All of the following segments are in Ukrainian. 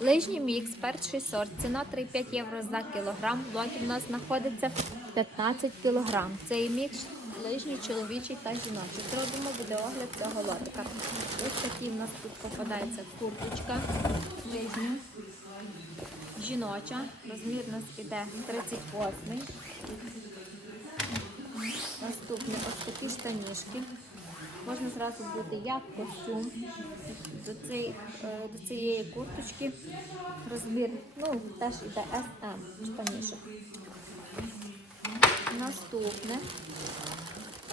Лижній мікс, перший сорт, ціна 3,5 євро за кілограм. В лоті в нас знаходиться 15 кілограм. Цей мікс лижній, чоловічий та жіночий. Зробимо буде огляд цього лотика. Ось такі в нас тут попадається курточка лижня, жіноча. Розмір у нас іде 38. Наступне ось такі штанішки. Можна зразу бути як костюм до, цієї, е, до цієї курточки. Розмір, ну, теж іде SM штанішок. Наступне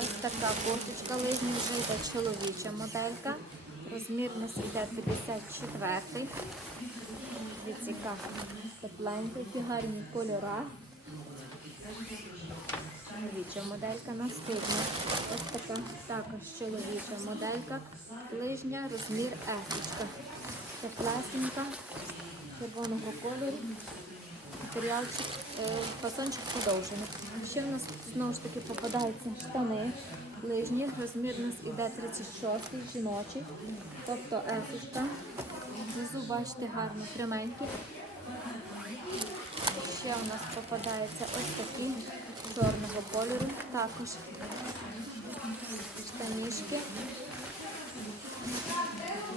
ось така курточка лижня, вже йде чоловіча моделька. Розмір у нас йде 54. Дивіться, яка тепленька, які гарні кольора. Чоловіча моделька наступна. Ось така також чоловіча моделька. Ближня розмір есочка. Теплесенька, червоного кольору. Матеріалчик, е, фасончик подовжений. Ще в нас знову ж таки попадаються штани ближні. Розмір у нас іде 36 жіночий, тобто есочка. Внизу бачите гарно пряменькі. Ще у нас попадаються ось такі чорного кольору, також штанішки.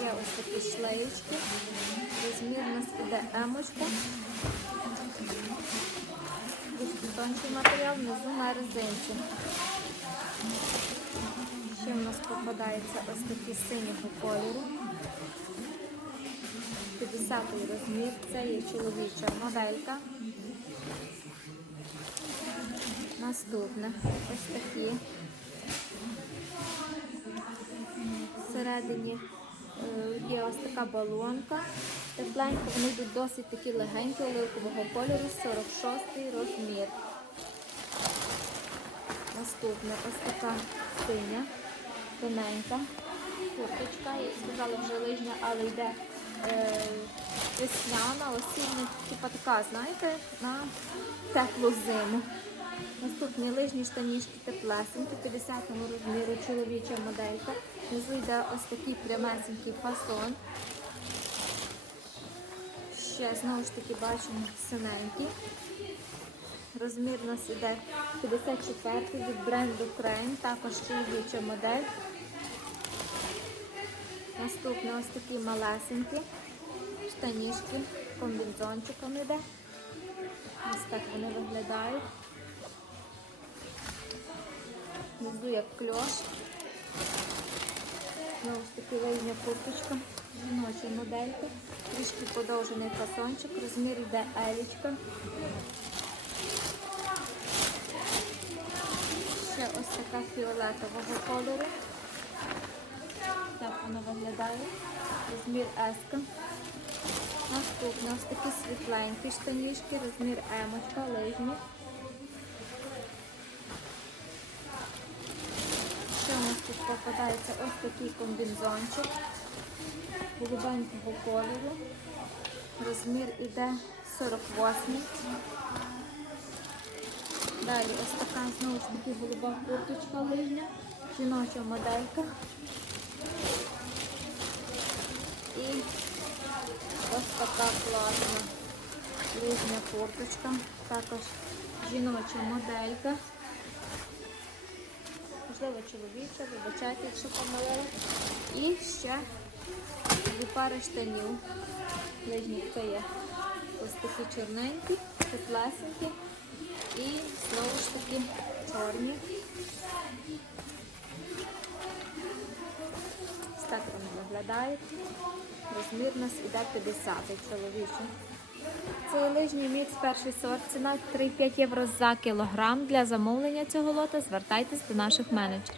Є ось такі шлеєчки. Розмір у нас іде емочка. Дуже тонкий матеріал, внизу на резинці. Ще у нас попадається ось такі синього кольору. 50 розмір, це є чоловіча моделька. Наступне ось такі. Всередині е, є ось така балонка. Тепленько, вони йдуть досить такі легенькі, оливкового кольору, 46 розмір. Наступне ось така синя, тоненька курточка. Я сказала вже лижня, але йде е, весняна, осіння, типа така, знаєте, на теплу зиму. Наступні лижні штанішки теплесенькі, 50 розміру, чоловіча моделька. Внизу йде ось такий прямесенький фасон. Ще знову ж таки бачимо синенький. Розмір у нас іде 54 від бренду Crane, також чоловіча модель. Наступне ось такі малесенькі штанішки, комбінзончиком іде. Ось так вони виглядають. Внизу як кльош. Знову ж таки лижня курточка, жіноча моделька, трішки подовжений фасончик, розмір йде елічка. Ще ось така фіолетового кольору. Так вона виглядає. Розмір еска. Наступне ось такі світленькі штанішки, розмір емочка, лижні. Ще у нас тут попадається ось такий комбінзончик голубенького кольору. Розмір іде 48. Далі ось така знову ж таки голуба курточка лижня, жіноча моделька. І ось така класна лижня курточка, також жіноча моделька. Можливо, чоловіча, вибачайте, якщо помилила. І ще дві пари штанів. Лижні це є ось такі чорненькі, теплесенькі і знову ж таки чорні. Ось так вони виглядають. Розмір нас іде 50 чоловічий. Цей лижній мікс перший сорт. Ціна 3,5 євро за кілограм. Для замовлення цього лота звертайтесь до наших менеджерів.